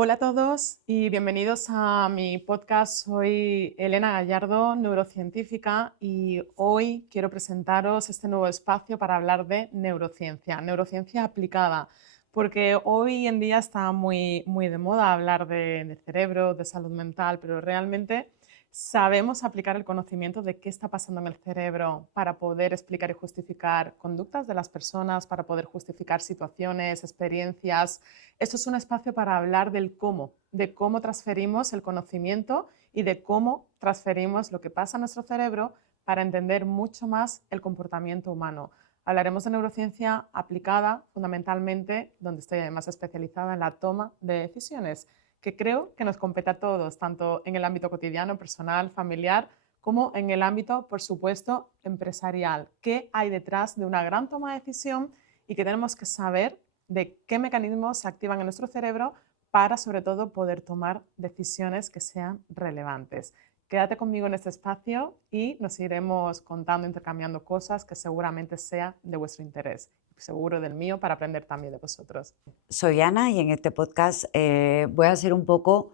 Hola a todos y bienvenidos a mi podcast. Soy Elena Gallardo, neurocientífica, y hoy quiero presentaros este nuevo espacio para hablar de neurociencia, neurociencia aplicada, porque hoy en día está muy de moda hablar de cerebro, de salud mental, pero realmente sabemos aplicar el conocimiento de qué está pasando en el cerebro para poder explicar y justificar conductas de las personas, para poder justificar situaciones, experiencias. Esto es un espacio para hablar del cómo, de cómo transferimos el conocimiento y de cómo transferimos lo que pasa en nuestro cerebro para entender mucho más el comportamiento humano. Hablaremos de neurociencia aplicada fundamentalmente, donde estoy además especializada en la toma de decisiones, que creo que nos compete a todos, tanto en el ámbito cotidiano, personal, familiar, como en el ámbito, por supuesto, empresarial. ¿Qué hay detrás de una gran toma de decisión y que tenemos que saber de qué mecanismos se activan en nuestro cerebro para, sobre todo, poder tomar decisiones que sean relevantes? Quédate conmigo en este espacio y nos iremos contando, intercambiando cosas que seguramente sea de vuestro interés, seguro del mío, para aprender también de vosotros. Soy Ana y en este podcast voy a ser un poco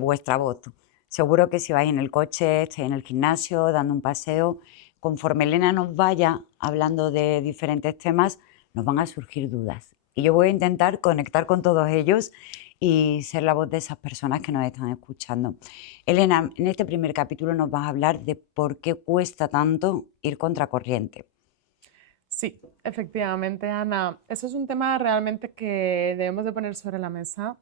vuestra voz. Seguro que si vais en el coche, estéis en el gimnasio, dando un paseo, conforme Elena nos vaya hablando de diferentes temas, nos van a surgir dudas. Y yo voy a intentar conectar con todos ellos y ser la voz de esas personas que nos están escuchando. Elena, en este primer capítulo nos vas a hablar de por qué cuesta tanto ir contracorriente. Sí, efectivamente, Ana. Eso es un tema realmente que debemos de poner sobre la mesa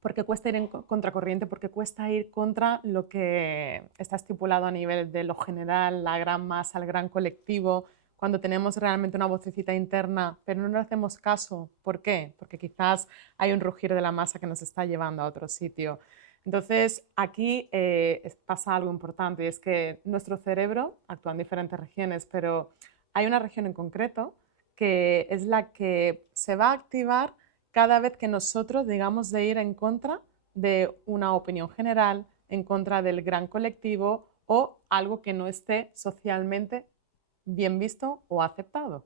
porque cuesta ir en contracorriente, porque cuesta ir contra lo que está estipulado a nivel de lo general, la gran masa, el gran colectivo, cuando tenemos realmente una vocecita interna, pero no le hacemos caso. ¿Por qué? Porque quizás hay un rugir de la masa que nos está llevando a otro sitio. Entonces, aquí pasa algo importante y es que nuestro cerebro actúa en diferentes regiones, pero hay una región en concreto que es la que se va a activar cada vez que nosotros digamos de ir en contra de una opinión general, en contra del gran colectivo o algo que no esté socialmente bien visto o aceptado.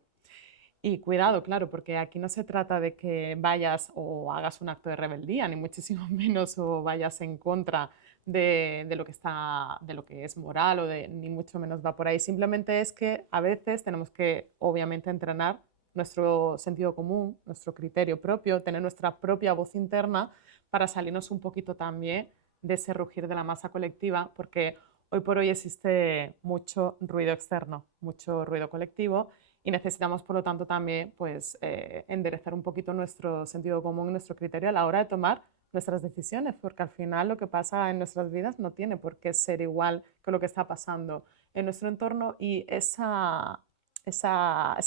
Y cuidado, claro, porque aquí no se trata de que vayas o hagas un acto de rebeldía, ni muchísimo menos, o vayas en contra de lo que está, de lo que es moral, ni mucho menos va por ahí. Simplemente es que a veces tenemos que, obviamente, entrenar nuestro sentido común, nuestro criterio propio, tener nuestra propia voz interna para salirnos un poquito también de ese rugir de la masa colectiva, porque hoy por hoy existe mucho ruido externo, mucho ruido colectivo, y necesitamos, por lo tanto, también pues, enderezar un poquito nuestro sentido común, nuestro criterio a la hora de tomar nuestras decisiones, porque al final lo que pasa en nuestras vidas no tiene por qué ser igual que lo que está pasando en nuestro entorno, y ese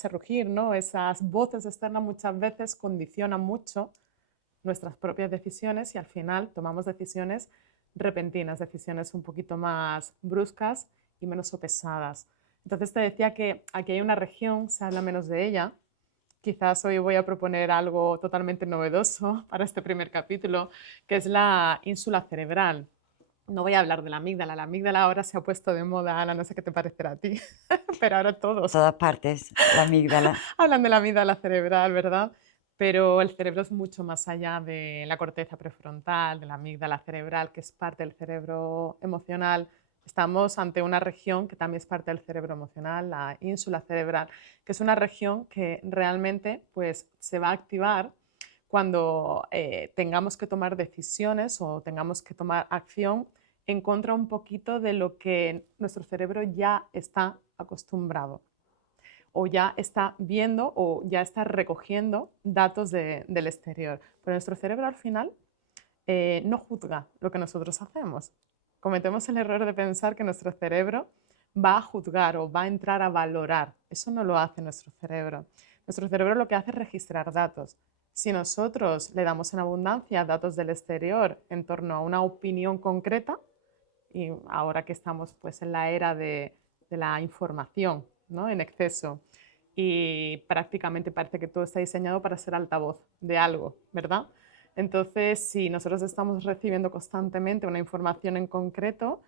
rugir, ¿no? Esas voces externas muchas veces condicionan mucho nuestras propias decisiones y al final tomamos decisiones repentinas, decisiones un poquito más bruscas y menos sopesadas. Entonces te decía que aquí hay una región, se habla menos de ella. Quizás hoy voy a proponer algo totalmente novedoso para este primer capítulo, que es la ínsula cerebral. No voy a hablar de la amígdala ahora se ha puesto de moda, Ana, no sé qué te parecerá a ti, pero ahora En todos todas partes, la amígdala. hablan de la amígdala cerebral, ¿verdad? Pero el cerebro es mucho más allá de la corteza prefrontal, de la amígdala cerebral, que es parte del cerebro emocional. Estamos ante una región que también es parte del cerebro emocional, la ínsula cerebral, que es una región que realmente pues, se va a activar cuando tengamos que tomar decisiones o tengamos que tomar acción en contra un poquito de lo que nuestro cerebro ya está acostumbrado o ya está viendo o ya está recogiendo datos del exterior. Pero nuestro cerebro al final no juzga lo que nosotros hacemos. Cometemos el error de pensar que nuestro cerebro va a juzgar o va a entrar a valorar. Eso no lo hace nuestro cerebro. Nuestro cerebro lo que hace es registrar datos. Si nosotros le damos en abundancia datos del exterior en torno a una opinión concreta, y ahora que estamos pues en la era de la información, ¿no? En exceso, y prácticamente parece que todo está diseñado para ser altavoz de algo, ¿verdad? Entonces, si nosotros estamos recibiendo constantemente una información en concreto,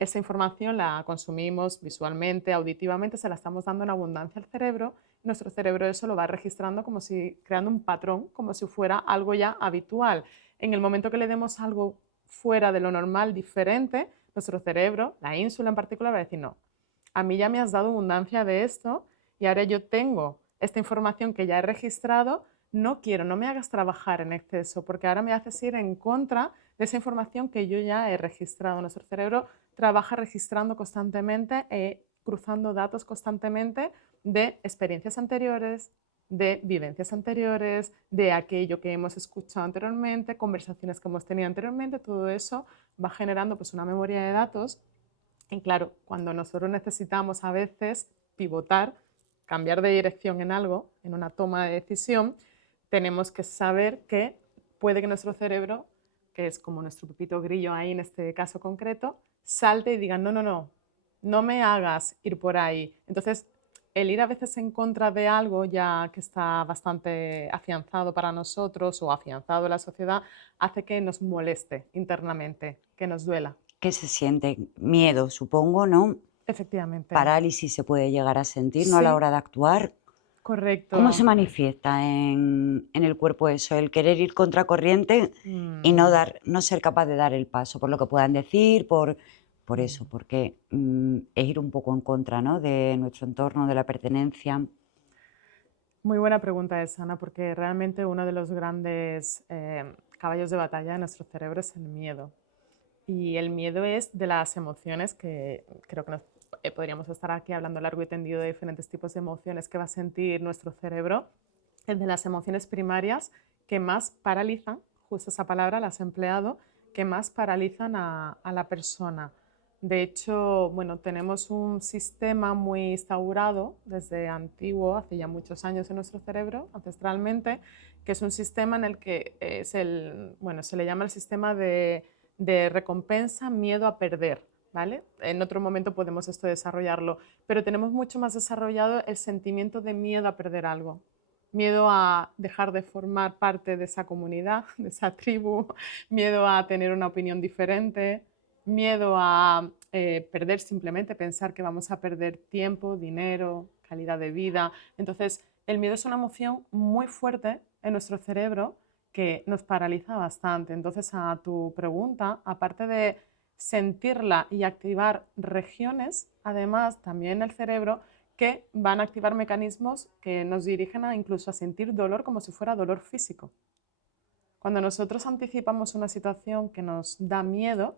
esa información la consumimos visualmente, auditivamente, se la estamos dando en abundancia al cerebro, nuestro cerebro eso lo va registrando como si, creando un patrón, como si fuera algo ya habitual. En el momento que le demos algo fuera de lo normal, diferente, nuestro cerebro, la ínsula en particular, va a decir, no, a mí ya me has dado abundancia de esto y ahora yo tengo esta información que ya he registrado, no quiero, no me hagas trabajar en exceso, porque ahora me haces ir en contra de esa información que yo ya he registrado. Nuestro cerebro trabaja registrando constantemente, cruzando datos constantemente de experiencias anteriores, de vivencias anteriores, de aquello que hemos escuchado anteriormente, conversaciones que hemos tenido anteriormente, todo eso va generando pues una memoria de datos. Y claro, cuando nosotros necesitamos a veces pivotar, cambiar de dirección en algo, en una toma de decisión, tenemos que saber que puede que nuestro cerebro, que es como nuestro pepito grillo ahí en este caso concreto, salte y diga, no, no, no, no me hagas ir por ahí. Entonces, el ir a veces en contra de algo ya que está bastante afianzado para nosotros o afianzado en la sociedad, hace que nos moleste internamente, que nos duela. ¿Qué se siente? Miedo, supongo, ¿no? Efectivamente. Parálisis se puede llegar a sentir, ¿no? A la Sí, hora de actuar. ¿Cómo se correcto. manifiesta en el cuerpo eso? El querer ir contracorriente y no Mm, dar, no ser capaz de dar el paso, por lo que puedan decir, por eso, mm. porque es ir un poco en contra, ¿no? De nuestro entorno, de la pertenencia. Muy buena pregunta esa, Ana, porque realmente uno de los grandes caballos de batalla de nuestro cerebro es el miedo. Y el miedo es de las emociones que creo que podríamos estar aquí hablando largo y tendido de diferentes tipos de emociones que va a sentir nuestro cerebro. Es de las emociones primarias que más paralizan, justo esa palabra la has empleado, que más paralizan a la persona. De hecho, bueno, tenemos un sistema muy instaurado desde antiguo, hace ya muchos años en nuestro cerebro, ancestralmente, que es un sistema en el que bueno, se le llama el sistema de recompensa, miedo a perder, ¿vale? En otro momento podemos esto desarrollarlo, pero tenemos mucho más desarrollado el sentimiento de miedo a perder algo, miedo a dejar de formar parte de esa comunidad, de esa tribu, miedo a tener una opinión diferente, miedo a perder simplemente, pensar que vamos a perder tiempo, dinero, calidad de vida. Entonces, el miedo es una emoción muy fuerte en nuestro cerebro que nos paraliza bastante. Entonces, a tu pregunta, aparte de sentirla y activar regiones, además también el cerebro que van a activar mecanismos que nos dirigen a incluso a sentir dolor como si fuera dolor físico. Cuando nosotros anticipamos una situación que nos da miedo,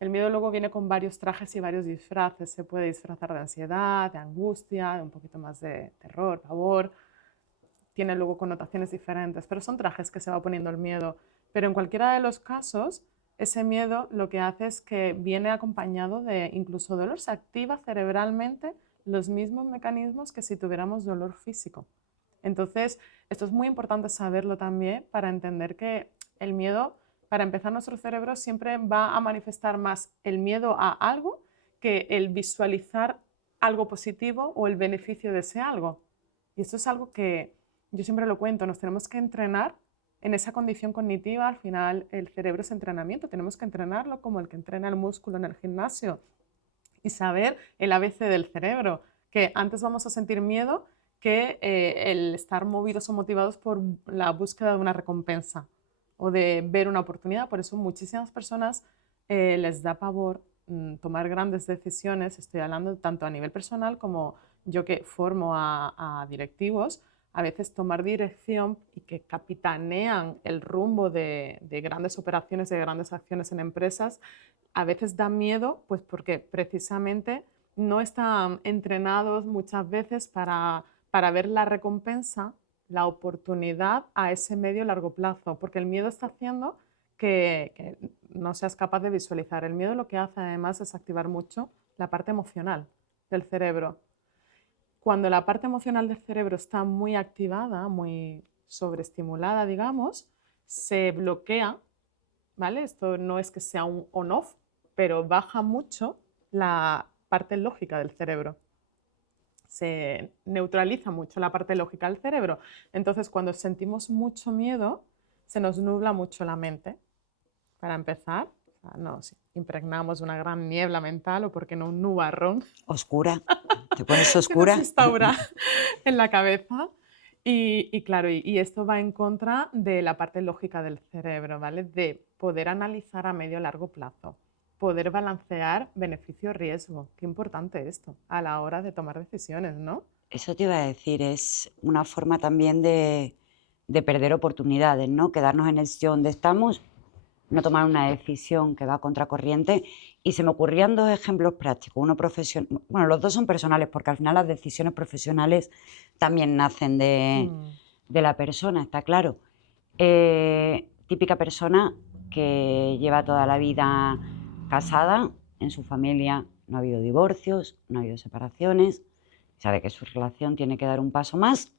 el miedo luego viene con varios trajes y varios disfraces. Se puede disfrazar de ansiedad, de angustia, de un poquito más de terror, pavor. Tiene luego connotaciones diferentes, pero son trajes que se va poniendo el miedo. Pero en cualquiera de los casos, ese miedo lo que hace es que viene acompañado de incluso dolor. Se activa cerebralmente los mismos mecanismos que si tuviéramos dolor físico. Entonces, esto es muy importante saberlo también para entender que el miedo, para empezar, nuestro cerebro siempre va a manifestar más el miedo a algo que el visualizar algo positivo o el beneficio de ese algo. Y esto es algo que yo siempre lo cuento, nos tenemos que entrenar en esa condición cognitiva. Al final, el cerebro es entrenamiento, tenemos que entrenarlo como el que entrena el músculo en el gimnasio y saber el ABC del cerebro, que antes vamos a sentir miedo que el estar movidos o motivados por la búsqueda de una recompensa o de ver una oportunidad. Por eso muchísimas personas les da pavor tomar grandes decisiones. Estoy hablando tanto a nivel personal como yo que formo a directivos, a veces tomar dirección y que capitanean el rumbo de grandes operaciones, de grandes acciones en empresas, a veces da miedo, pues porque precisamente no están entrenados muchas veces para ver la recompensa, la oportunidad a ese medio largo plazo, porque el miedo está haciendo que no seas capaz de visualizar. El miedo lo que hace además es activar mucho la parte emocional del cerebro. Cuando la parte emocional del cerebro está muy activada, muy sobreestimulada, digamos, se bloquea, ¿vale? Esto no es que sea un on-off, pero baja mucho la parte lógica del cerebro. Se neutraliza mucho la parte lógica del cerebro. Entonces, cuando sentimos mucho miedo, se nos nubla mucho la mente. Para empezar, nos impregnamos de una gran niebla mental o, por qué no, un nubarrón Oscura. Te pones se nos oscura. instaura en la cabeza. Y claro, y esto va en contra de la parte lógica del cerebro, ¿vale? De poder analizar a medio largo plazo, poder balancear beneficio-riesgo. Qué importante esto a la hora de tomar decisiones, ¿no? Eso te iba a decir, es una forma también de perder oportunidades, ¿no? Quedarnos en el sitio donde estamos, no tomar una decisión que va a contracorriente. Y se me ocurrían dos ejemplos prácticos, uno profesional, bueno, los dos son personales, porque al final las decisiones profesionales también nacen Mm, de la persona, está claro. Típica persona que lleva toda la vida casada, en su familia no ha habido divorcios, no ha habido separaciones, sabe que su relación tiene que dar un paso más,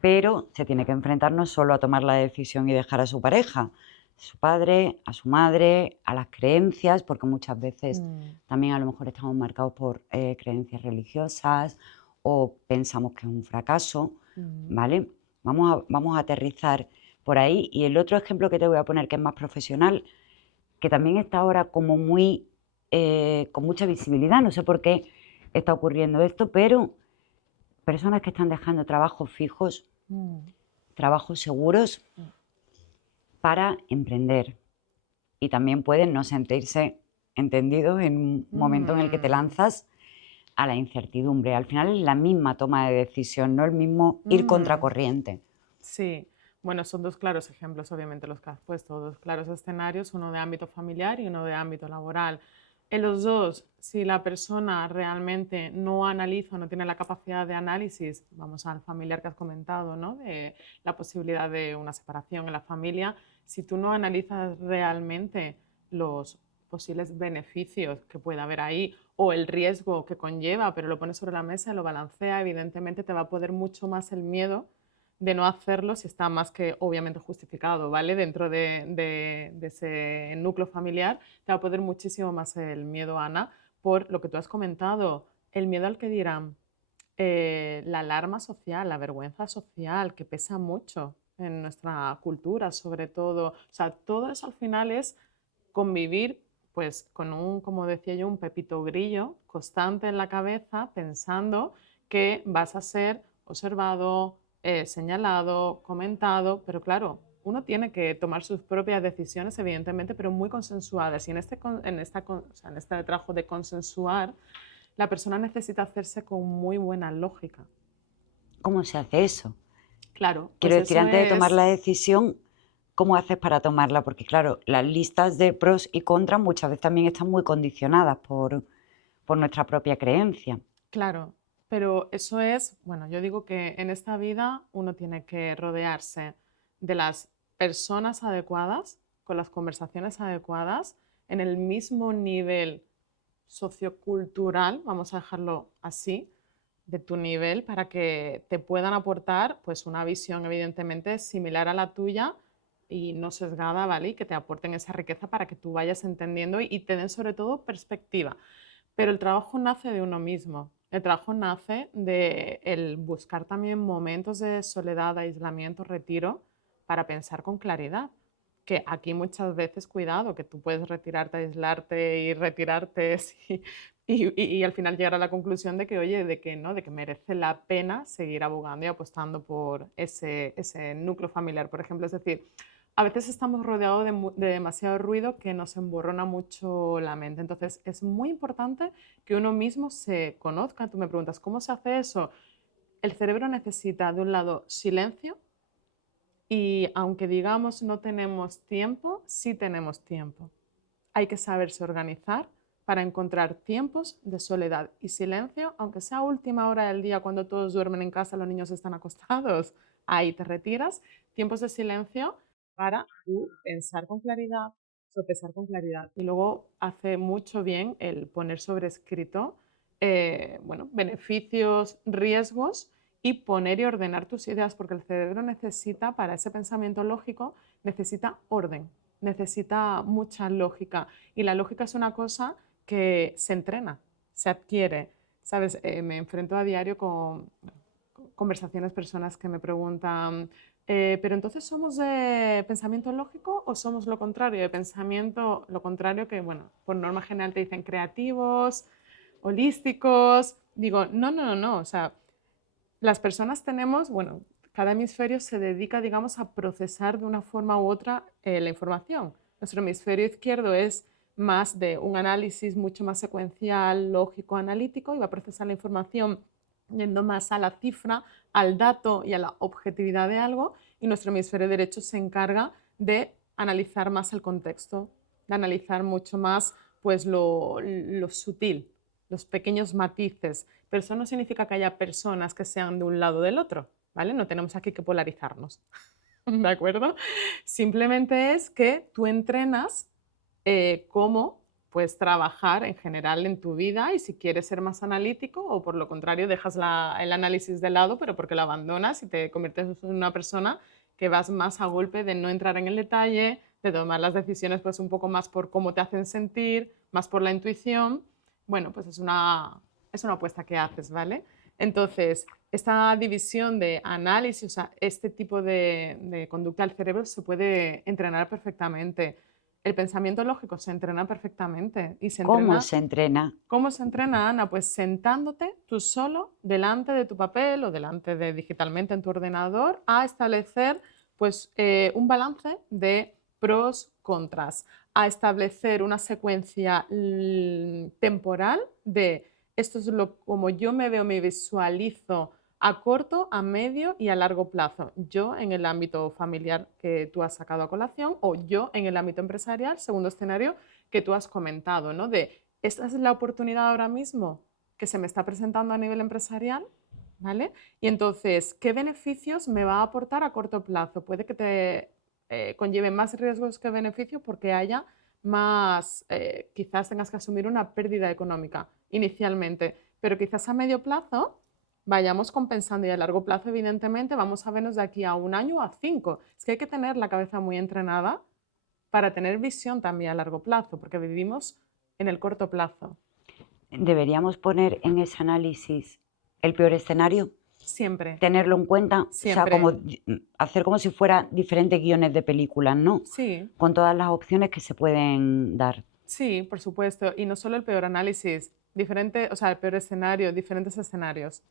pero se tiene que enfrentar no solo a tomar la decisión y dejar a su pareja, a su padre, a su madre, a las creencias, porque muchas veces mm, también a lo mejor estamos marcados por creencias religiosas o pensamos que es un fracaso, mm, ¿vale? Vamos a aterrizar por ahí. Y el otro ejemplo que te voy a poner, que es más profesional, que también está ahora como muy, con mucha visibilidad, no sé por qué está ocurriendo esto, pero personas que están dejando trabajos fijos, mm, trabajos seguros mm, para emprender. Y también pueden no sentirse entendidos en un momento en el que te mm, lanzas a la incertidumbre. Al final es la misma toma de decisión, no el mismo ir mm. contracorriente. Sí, bueno, son dos claros ejemplos, obviamente, los que has puesto, dos claros escenarios, uno de ámbito familiar y uno de ámbito laboral. En los dos, si la persona realmente no analiza, no tiene la capacidad de análisis, vamos al familiar que has comentado, ¿no? De la posibilidad de una separación en la familia, si tú no analizas realmente los posibles beneficios que puede haber ahí o el riesgo que conlleva, pero lo pones sobre la mesa y lo balancea, evidentemente te va a poder mucho más el miedo de no hacerlo si está más que obviamente justificado, ¿vale? Dentro de ese núcleo familiar, te va a poder muchísimo más el miedo, Ana, por lo que tú has comentado, el miedo al que dirán, la alarma social, la vergüenza social, que pesa mucho en nuestra cultura, sobre todo. O sea, todo eso al final es convivir, pues, con un, como decía yo, un pepito grillo constante en la cabeza, pensando que vas a ser observado, señalado, comentado, pero claro, uno tiene que tomar sus propias decisiones, evidentemente, pero muy consensuadas. Y en o sea, en este trabajo de consensuar, la persona necesita hacerse con muy buena lógica. ¿Cómo se hace eso? Claro, Quiero pues decir, eso antes de tomar es, la decisión, ¿cómo haces para tomarla? Porque claro, las listas de pros y contras muchas veces también están muy condicionadas por nuestra propia creencia. claro, pero eso es, bueno, yo digo que en esta vida uno tiene que rodearse de las personas adecuadas, con las conversaciones adecuadas, en el mismo nivel sociocultural, vamos a dejarlo así, de tu nivel para que te puedan aportar pues una visión evidentemente similar a la tuya y no sesgada, ¿vale? Y que te aporten esa riqueza para que tú vayas entendiendo y te den sobre todo perspectiva. Pero el trabajo nace de uno mismo. El trabajo nace de el buscar también momentos de soledad, aislamiento, retiro para pensar con claridad. Que aquí muchas veces, cuidado, que tú puedes retirarte, aislarte y retirarte sí, y al final llegar a la conclusión de que, oye, de que no, de que merece la pena seguir abogando y apostando por ese núcleo familiar, por ejemplo. Es decir, a veces estamos rodeados de demasiado ruido que nos emborrona mucho la mente. Entonces, es muy importante que uno mismo se conozca. Tú me preguntas, ¿cómo se hace eso? El cerebro necesita, de un lado, silencio y aunque digamos no tenemos tiempo, sí tenemos tiempo. Hay que saberse organizar para encontrar tiempos de soledad y silencio, aunque sea última hora del día cuando todos duermen en casa, los niños están acostados, ahí te retiras, tiempos de silencio para tú pensar con claridad, sopesar con claridad. Y luego hace mucho bien el poner sobre escrito, bueno, beneficios, riesgos y poner y ordenar tus ideas, porque el cerebro necesita, para ese pensamiento lógico, necesita orden, necesita mucha lógica. Y la lógica es una cosa que se entrena, se adquiere. ¿Sabes? Me enfrento a diario con conversaciones, personas que me preguntan, pero entonces ¿somos de pensamiento lógico o somos lo contrario? De pensamiento, lo contrario que, bueno, por norma general te dicen creativos, holísticos, Digo, no, no, no, no. O sea, las personas tenemos, bueno, cada hemisferio se dedica, digamos, a procesar de una forma u otra la información. Nuestro hemisferio izquierdo es más de un análisis mucho más secuencial, lógico, analítico, y va a procesar la información yendo más a la cifra, al dato y a la objetividad de algo, y nuestro hemisferio derecho se encarga de analizar más el contexto, de analizar mucho más pues, lo sutil, los pequeños matices, pero eso no significa que haya personas que sean de un lado o del otro, ¿vale? No tenemos aquí que polarizarnos, ¿de acuerdo? Simplemente es que tú entrenas cómo pues trabajar en general en tu vida y si quieres ser más analítico o por lo contrario dejas el análisis de lado pero porque lo abandonas y te conviertes en una persona que vas más a golpe de no entrar en el detalle, de tomar las decisiones pues un poco más por cómo te hacen sentir, más por la intuición. Bueno, pues es una apuesta que haces, ¿vale? Entonces, esta división de análisis, o sea, este tipo de conducta del cerebro se puede entrenar perfectamente. El pensamiento lógico se entrena perfectamente y se ¿Cómo entrena. se entrena? ¿Cómo se entrena, Ana? Pues sentándote tú solo delante de tu papel o delante de digitalmente en tu ordenador a establecer pues, un balance de pros, contras, a establecer una secuencia temporal de esto es lo como yo me veo, me visualizo a corto, a medio y a largo plazo. Yo en el ámbito familiar que tú has sacado a colación o yo en el ámbito empresarial, segundo escenario que tú has comentado, ¿no? De esta es la oportunidad ahora mismo que se me está presentando a nivel empresarial, ¿vale? Y entonces, ¿qué beneficios me va a aportar a corto plazo? Puede que te conlleve más riesgos que beneficios porque haya más, quizás tengas que asumir una pérdida económica inicialmente, pero quizás a medio plazo vayamos compensando y a largo plazo, evidentemente, vamos a vernos de aquí a un año o a 5. Es que hay que tener la cabeza muy entrenada para tener visión también a largo plazo, porque vivimos en el corto plazo. ¿Deberíamos poner en ese análisis el peor escenario? Siempre, Tenerlo en cuenta, o sea, como siempre. hacer como si fuera diferentes guiones de películas, ¿no? Sí, Con todas las opciones que se pueden dar. sí, por supuesto. Y no solo el peor análisis, diferente, o sea, el peor escenario, diferentes escenarios.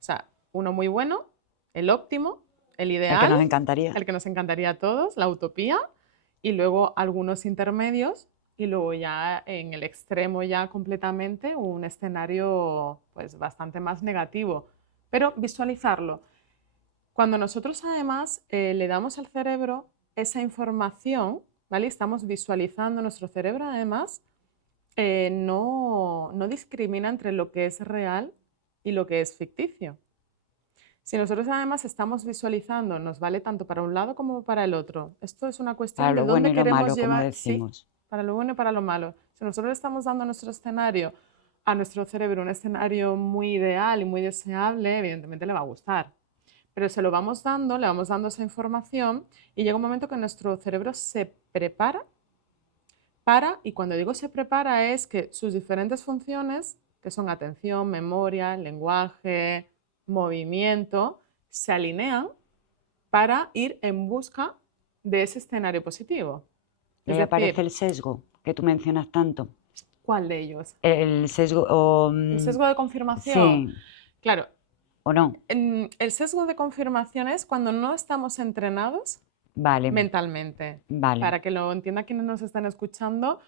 O sea, uno muy bueno, el óptimo, el El que ideal, nos encantaría. el que nos encantaría a todos, la utopía, y luego algunos intermedios, y luego ya en el extremo ya completamente un escenario pues bastante más negativo. Pero visualizarlo. Cuando nosotros además le damos al cerebro esa información, ¿vale? Estamos visualizando nuestro cerebro además, no discrimina entre lo que es real y lo que es ficticio. Si nosotros además estamos visualizando, nos vale tanto para un lado como para el otro. Esto es una Para cuestión de lo bueno dónde y lo queremos malo, como llevar, sí, decimos. para lo bueno y para lo malo. Si nosotros le estamos dando a nuestro escenario, a nuestro cerebro, un escenario muy ideal y muy deseable, evidentemente le va a gustar. Pero se lo vamos dando, le vamos dando esa información y llega un momento que nuestro cerebro se prepara para, y cuando digo se prepara es que sus diferentes funciones, que son atención, memoria, lenguaje, movimiento, se alinean para ir en busca de ese escenario positivo. Y Es ahí aparece decir, el sesgo que tú mencionas tanto. ¿cuál de ellos? El sesgo, El sesgo de confirmación. sí, Claro, o no. el sesgo de confirmación es cuando no estamos entrenados Vale, mentalmente. vale. Para que lo entienda quienes nos están escuchando,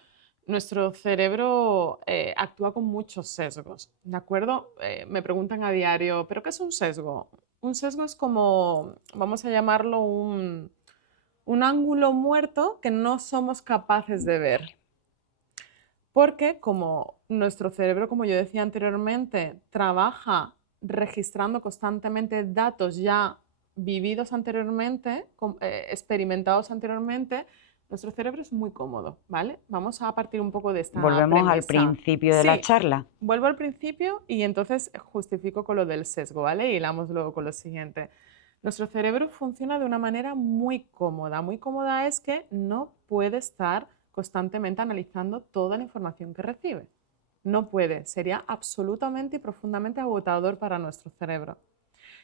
nuestro cerebro actúa con muchos sesgos, ¿de acuerdo? Me preguntan a diario, ¿pero qué es un sesgo? Un sesgo es como, vamos a llamarlo un ángulo muerto que no somos capaces de ver. Porque como nuestro cerebro, como yo decía anteriormente, trabaja registrando constantemente datos ya vividos anteriormente, experimentados anteriormente, nuestro cerebro es muy cómodo, ¿vale? Vamos a partir un poco de esta Volvemos al premisa. principio de la Sí, charla. vuelvo al principio y entonces justifico con lo del sesgo, ¿vale? Y hilamos luego con lo siguiente. Nuestro cerebro funciona de una manera muy cómoda. Muy cómoda es que no puede estar constantemente analizando toda la información que recibe. No puede, sería absolutamente y profundamente agotador para nuestro cerebro.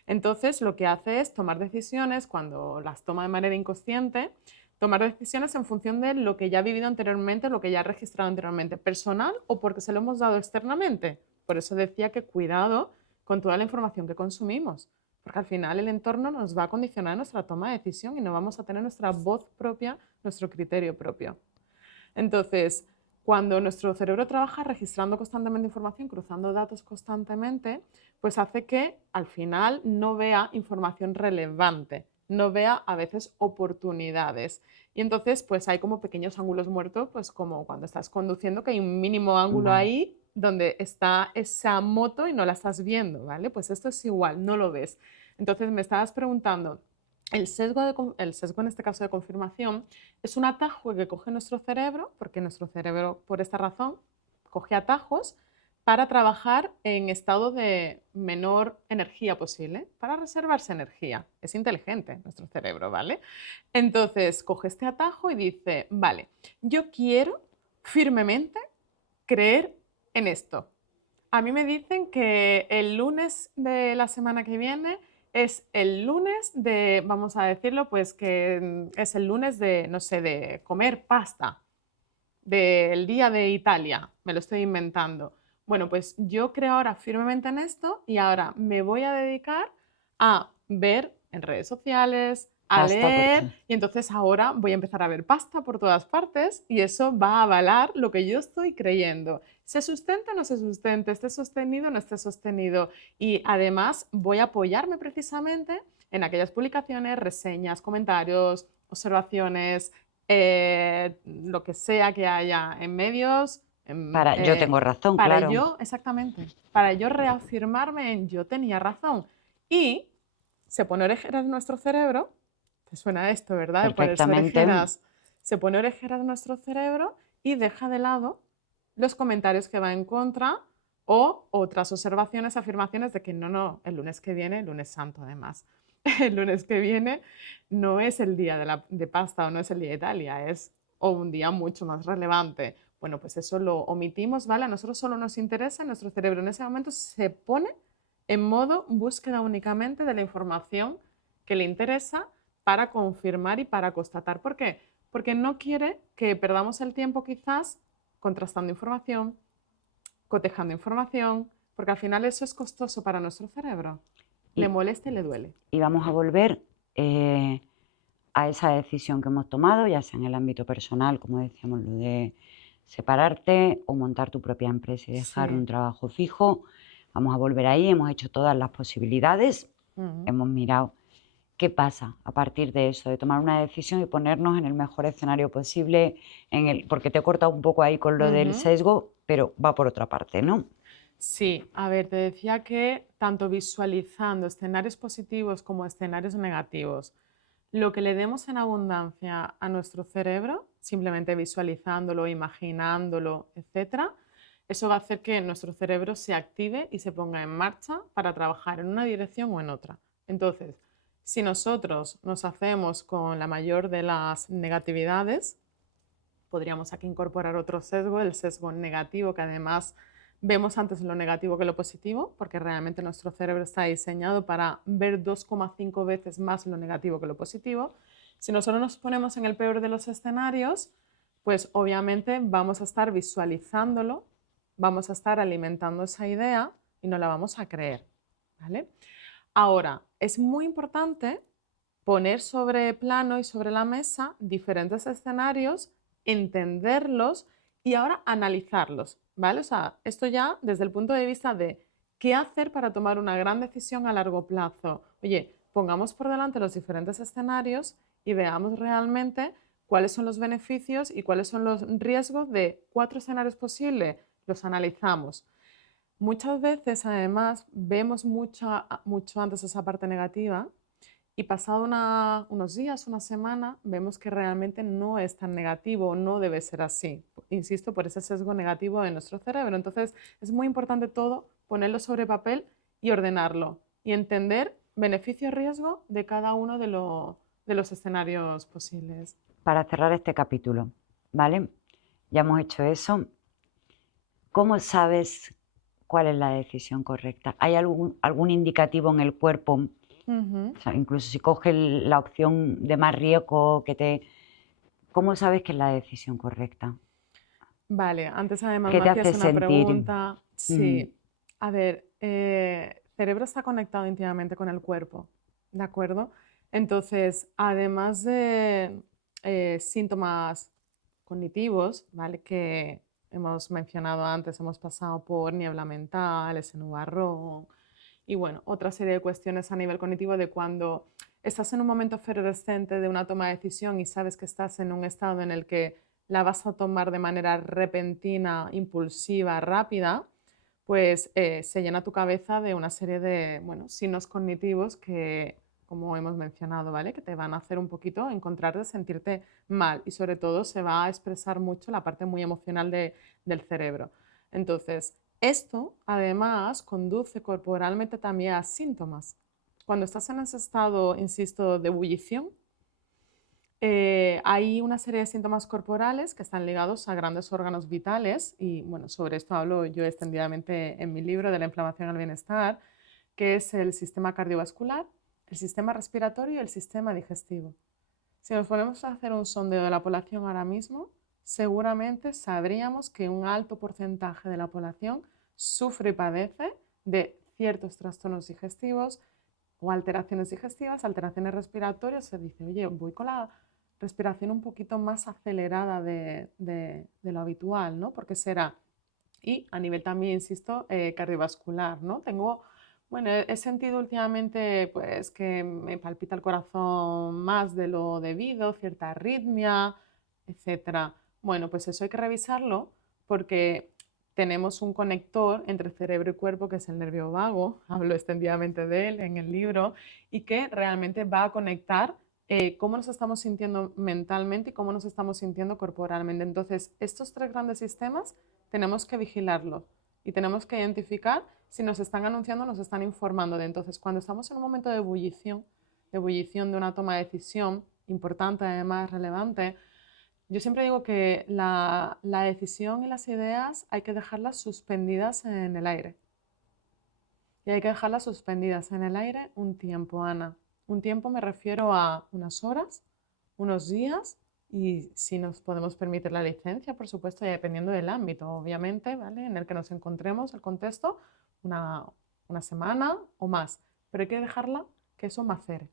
Entonces, lo que hace es tomar decisiones, cuando las toma de manera inconsciente, tomar decisiones en función de lo que ya ha vivido anteriormente, lo que ya ha registrado anteriormente, personal o porque se lo hemos dado externamente. Por eso decía que cuidado con toda la información que consumimos, porque al final el entorno nos va a condicionar nuestra toma de decisión y no vamos a tener nuestra voz propia, nuestro criterio propio. Entonces, cuando nuestro cerebro trabaja registrando constantemente información, cruzando datos constantemente, pues hace que al final no vea información relevante, no vea a veces oportunidades. Y entonces, pues hay como pequeños ángulos muertos, pues como cuando estás conduciendo, que hay un mínimo ángulo Vale. ahí donde está esa moto y no la estás viendo, ¿vale? Pues esto es igual, no lo ves. Entonces me estabas preguntando, el sesgo en este caso de confirmación es un atajo que coge nuestro cerebro, porque nuestro cerebro por esta razón coge atajos para trabajar en estado de menor energía posible, para reservarse energía. Es inteligente nuestro cerebro, ¿vale? Entonces coge este atajo y dice, vale, yo quiero firmemente creer en esto. A mí me dicen que el lunes de la semana que viene es el lunes de, vamos a decirlo, pues que es el lunes de, no sé, de comer pasta, del día de Italia, me lo estoy inventando. Bueno, pues yo creo ahora firmemente en esto y ahora me voy a dedicar a ver en redes sociales, a Pasta leer porque y entonces ahora voy a empezar a ver pasta por todas partes y eso va a avalar lo que yo estoy creyendo. ¿Se sustenta o no se sustenta? ¿Esté sostenido o no esté sostenido? Y además voy a apoyarme precisamente en aquellas publicaciones, reseñas, comentarios, observaciones, lo que sea que haya en medios, yo tengo razón, para claro, yo, exactamente, para yo reafirmarme en yo tenía razón. Y se pone orejeras nuestro cerebro, te suena esto, ¿verdad? De ponerse perfectamente. orejeras, se pone orejeras nuestro cerebro y deja de lado los comentarios que va en contra o otras observaciones, afirmaciones de que no, no, el lunes que viene, el lunes santo además, el lunes que viene no es el día de pasta o no es el día de Italia, es o un día mucho más relevante. Bueno, pues eso lo omitimos, ¿vale? A nosotros solo nos interesa, nuestro cerebro en ese momento se pone en modo búsqueda únicamente de la información que le interesa para confirmar y para constatar. ¿Por qué? Porque no quiere que perdamos el tiempo quizás contrastando información, cotejando información, porque al final eso es costoso para nuestro cerebro. Le Y, molesta y le duele. y vamos a volver a esa decisión que hemos tomado, ya sea en el ámbito personal, como decíamos, lo de separarte o montar tu propia empresa y dejar un Sí. trabajo fijo. Vamos a volver ahí, hemos hecho todas las posibilidades, Ujú. hemos mirado qué pasa a partir de eso, de tomar una decisión y ponernos en el mejor escenario posible, porque te he cortado un poco ahí con lo del Ujú. sesgo, pero va por otra parte, ¿no? Sí, a ver, te decía que tanto visualizando escenarios positivos como escenarios negativos, lo que le demos en abundancia a nuestro cerebro, simplemente visualizándolo, imaginándolo, etcétera, eso va a hacer que nuestro cerebro se active y se ponga en marcha para trabajar en una dirección o en otra. Entonces, si nosotros nos hacemos con la mayor de las negatividades, podríamos aquí incorporar otro sesgo, el sesgo negativo, que además vemos antes lo negativo que lo positivo, porque realmente nuestro cerebro está diseñado para ver 2,5 veces más lo negativo que lo positivo. Si nosotros nos ponemos en el peor de los escenarios, pues obviamente vamos a estar visualizándolo, vamos a estar alimentando esa idea y no la vamos a creer. ¿Vale? Ahora, es muy importante poner sobre plano y sobre la mesa diferentes escenarios, entenderlos y ahora analizarlos, ¿vale? O sea, esto ya desde el punto de vista de qué hacer para tomar una gran decisión a largo plazo. Oye, pongamos por delante los diferentes escenarios y veamos realmente cuáles son los beneficios y cuáles son los riesgos de 4 escenarios posibles. Los analizamos. Muchas veces, además, vemos mucho antes esa parte negativa y pasado unos días, una semana, vemos que realmente no es tan negativo, no debe ser así. Insisto, por ese sesgo negativo de nuestro cerebro. Entonces, es muy importante todo ponerlo sobre papel y ordenarlo y entender beneficio-riesgo de cada uno de los escenarios posibles. Para cerrar este capítulo, ¿vale? Ya hemos hecho eso. ¿Cómo sabes cuál es la decisión correcta? ¿Hay algún indicativo en el cuerpo? Ujú. O sea, incluso si coges la opción de más riesgo ¿cómo sabes que es la decisión correcta? Vale, antes además ¿Qué me te hacías hace una sentir? pregunta. Mm, Sí, A ver, cerebro está conectado íntimamente con el cuerpo, ¿de acuerdo? Entonces, además de síntomas cognitivos, ¿vale? Que hemos mencionado antes, hemos pasado por niebla mental, ese nubarrón y bueno, otra serie de cuestiones a nivel cognitivo de cuando estás en un momento efervescente de una toma de decisión y sabes que estás en un estado en el que la vas a tomar de manera repentina, impulsiva, rápida, pues se llena tu cabeza de una serie de, bueno, signos cognitivos que, como hemos mencionado, ¿vale? Que te van a hacer un poquito encontrarte, sentirte mal y sobre todo se va a expresar mucho la parte muy emocional del cerebro. Entonces, esto además conduce corporalmente también a síntomas. Cuando estás en ese estado, insisto, de ebullición, hay una serie de síntomas corporales que están ligados a grandes órganos vitales y bueno, sobre esto hablo yo extendidamente en mi libro de la inflamación al bienestar, que es el sistema cardiovascular, el sistema respiratorio y el sistema digestivo. Si nos ponemos a hacer un sondeo de la población ahora mismo, seguramente sabríamos que un alto porcentaje de la población sufre y padece de ciertos trastornos digestivos o alteraciones digestivas, alteraciones respiratorias. Se dice, oye, voy con la respiración un poquito más acelerada de lo habitual, ¿no? ¿Por qué será? Y a nivel también, insisto, cardiovascular, ¿no? Bueno, he sentido últimamente pues que me palpita el corazón más de lo debido, cierta arritmia, etcétera. Bueno, pues eso hay que revisarlo porque tenemos un conector entre cerebro y cuerpo que es el nervio vago, hablo extendidamente de él en el libro, y que realmente va a conectar cómo nos estamos sintiendo mentalmente y cómo nos estamos sintiendo corporalmente. Entonces, estos tres grandes sistemas tenemos que vigilarlos y tenemos que identificar si nos están anunciando o nos están informando de. Entonces, cuando estamos en un momento de ebullición de una toma de decisión importante, además relevante, yo siempre digo que la decisión y las ideas hay que dejarlas suspendidas en el aire. Y hay que dejarlas suspendidas en el aire un tiempo, Ana. Un tiempo me refiero a unas horas, unos días y si nos podemos permitir la licencia, por supuesto, ya dependiendo del ámbito, obviamente, ¿vale? En el que nos encontremos, el contexto, una, una semana o más. Pero hay que dejarla que eso macere.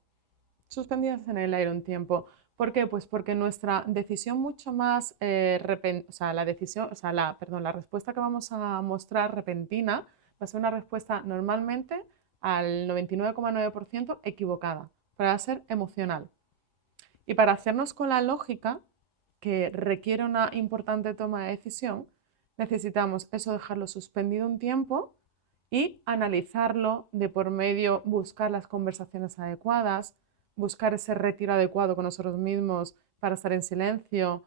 Suspendidas en el aire un tiempo. ¿Por qué? Pues porque nuestra decisión mucho más, o sea, la decisión, o sea, perdón, la respuesta que vamos a mostrar repentina va a ser una respuesta normalmente al 99,9% equivocada, para ser emocional. Y para hacernos con la lógica, que requiere una importante toma de decisión, necesitamos eso dejarlo suspendido un tiempo y analizarlo de por medio, buscar las conversaciones adecuadas, buscar ese retiro adecuado con nosotros mismos para estar en silencio,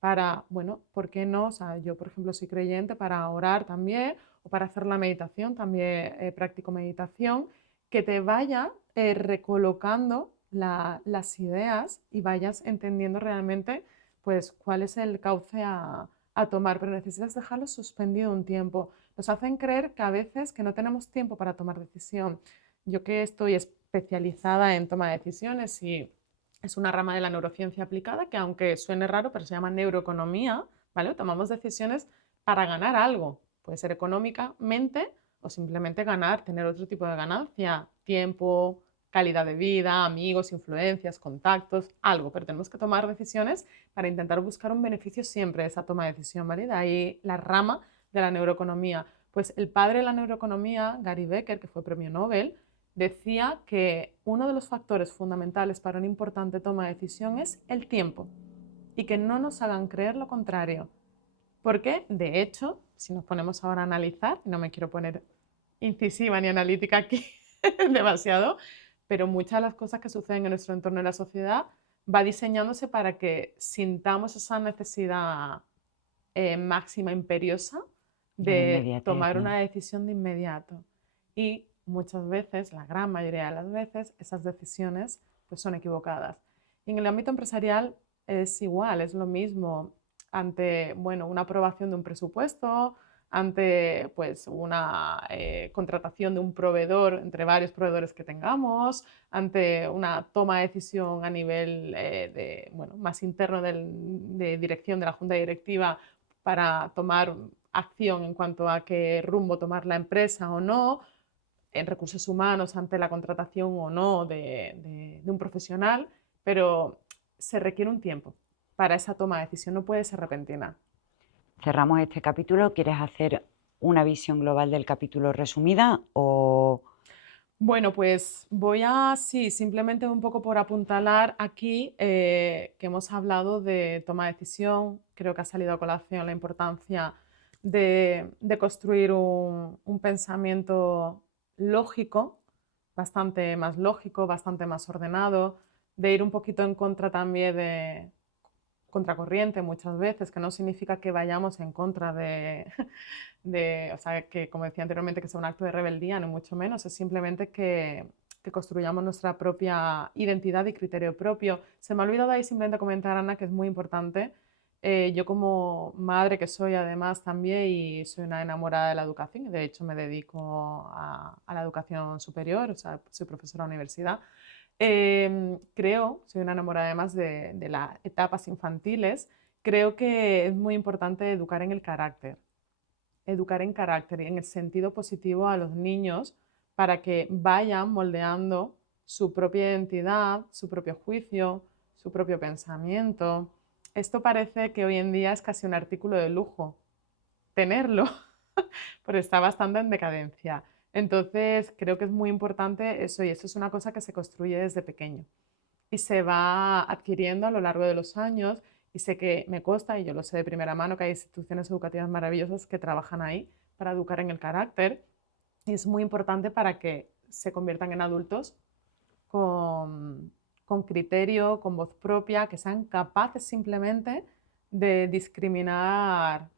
para, bueno, ¿por qué no? O sea, yo, por ejemplo, soy creyente para orar también o para hacer la meditación, también practico meditación, que te vaya recolocando las ideas y vayas entendiendo realmente pues cuál es el cauce a tomar, pero necesitas dejarlo suspendido un tiempo. Nos hacen creer que a veces que no tenemos tiempo para tomar decisión. Yo que estoy especializada en toma de decisiones y es una rama de la neurociencia aplicada que aunque suene raro, pero se llama neuroeconomía, ¿vale? Tomamos decisiones para ganar algo. Puede ser económicamente o simplemente ganar, tener otro tipo de ganancia, tiempo, calidad de vida, amigos, influencias, contactos, algo, pero tenemos que tomar decisiones para intentar buscar un beneficio siempre de esa toma de decisión, ¿vale? De ahí la rama de la neuroeconomía. Pues el padre de la neuroeconomía, Gary Becker, que fue premio Nobel, decía que uno de los factores fundamentales para una importante toma de decisión es el tiempo y que no nos hagan creer lo contrario. Porque, de hecho, si nos ponemos ahora a analizar, no me quiero poner incisiva ni analítica aquí demasiado, pero muchas de las cosas que suceden en nuestro entorno en la sociedad va diseñándose para que sintamos esa necesidad máxima, imperiosa, De la de inmediatez, tomar ¿no? una decisión de inmediato. Y muchas veces, la gran mayoría de las veces, esas decisiones pues, son equivocadas. Y en el ámbito empresarial es igual, es lo mismo. Ante bueno, una aprobación de un presupuesto, ante pues, una contratación de un proveedor entre varios proveedores que tengamos, ante una toma de decisión a nivel bueno, más interno de dirección de la junta directiva para tomar acción en cuanto a qué rumbo tomar la empresa o no, en recursos humanos ante la contratación o no de un profesional, pero se requiere un tiempo para esa toma de decisión, no puede ser repentina. Cerramos este capítulo. ¿Quieres hacer una visión global del capítulo resumida o...? Bueno, pues voy a, sí, simplemente un poco por apuntalar aquí que hemos hablado de toma de decisión, creo que ha salido a colación la importancia de construir un pensamiento lógico, bastante más lógico, bastante más ordenado, de ir un poquito en contra también de contracorriente muchas veces, que no significa que vayamos en contra o sea, que como decía anteriormente, que sea un acto de rebeldía, ni mucho menos, es simplemente que construyamos nuestra propia identidad y criterio propio. Se me ha olvidado ahí simplemente comentar, Ana, que es muy importante. Yo como madre que soy además también y soy una enamorada de la educación, y de hecho me dedico a la educación superior, o sea, soy profesora de universidad, creo, soy una enamorada además de las etapas infantiles, creo que es muy importante educar en carácter y en el sentido positivo a los niños para que vayan moldeando su propia identidad, su propio juicio, su propio pensamiento. Esto parece que hoy en día es casi un artículo de lujo tenerlo, pero está bastante en decadencia. Entonces, creo que es muy importante eso y eso es una cosa que se construye desde pequeño y se va adquiriendo a lo largo de los años y sé que me consta, y yo lo sé de primera mano, que hay instituciones educativas maravillosas que trabajan ahí para educar en el carácter y es muy importante para que se conviertan en adultos con criterio, con voz propia, que sean capaces simplemente de discriminar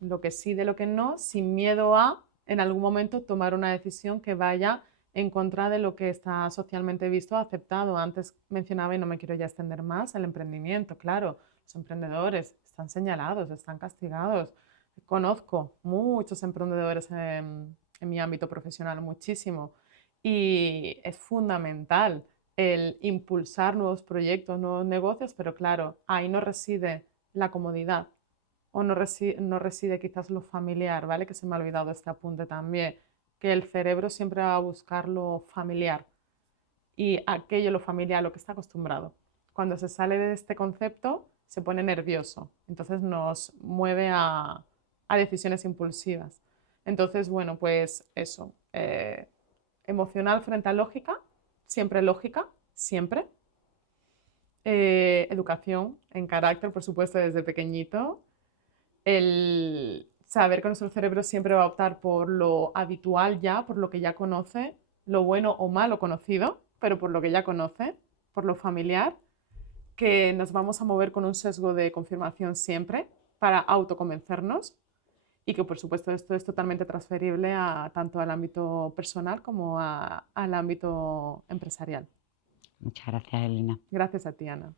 lo que sí de lo que no, sin miedo a en algún momento tomar una decisión que vaya en contra de lo que está socialmente visto o aceptado. Antes mencionaba, y no me quiero ya extender más, el emprendimiento. Claro, los emprendedores están señalados, están castigados. Conozco muchos emprendedores en mi ámbito profesional, muchísimo. Y es fundamental el impulsar nuevos proyectos, nuevos negocios, pero claro, ahí no reside la comodidad o no reside quizás lo familiar, ¿vale? Que se me ha olvidado este apunte también, que el cerebro siempre va a buscar lo familiar y aquello, lo familiar, lo que está acostumbrado. Cuando se sale de este concepto, se pone nervioso, entonces nos mueve a decisiones impulsivas. Entonces, bueno, pues eso, emocional frente a lógica, siempre. Educación en carácter, por supuesto, desde pequeñito, el saber que nuestro cerebro siempre va a optar por lo habitual ya, por lo que ya conoce, lo bueno o malo conocido, pero por lo que ya conoce, por lo familiar, que nos vamos a mover con un sesgo de confirmación siempre para autoconvencernos y que por supuesto esto es totalmente transferible tanto al ámbito personal como al ámbito empresarial. Muchas gracias, Elena. Gracias a ti, Ana.